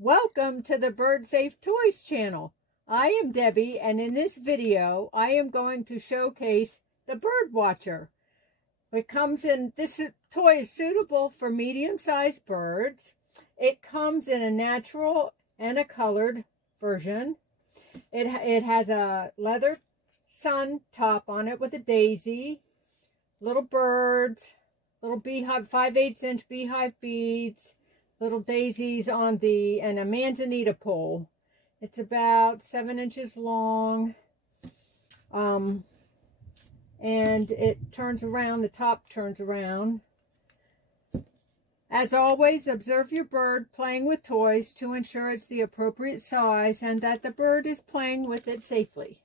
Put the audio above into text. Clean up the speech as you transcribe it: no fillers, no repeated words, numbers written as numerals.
Welcome to the Birdsafe Toys channel. I am Debbie, and in this video I am going to showcase the Bird Watcher. This toy is suitable for medium-sized birds. It comes in a natural and a colored version. It has a leather sun top on it with a daisy, little birds, little beehive, 5/8 inch beehive beads, little daisies on and a manzanita pole. It's about 7 inches long, and it turns around, the top turns around. As always, observe your bird playing with toys to ensure it's the appropriate size and that the bird is playing with it safely.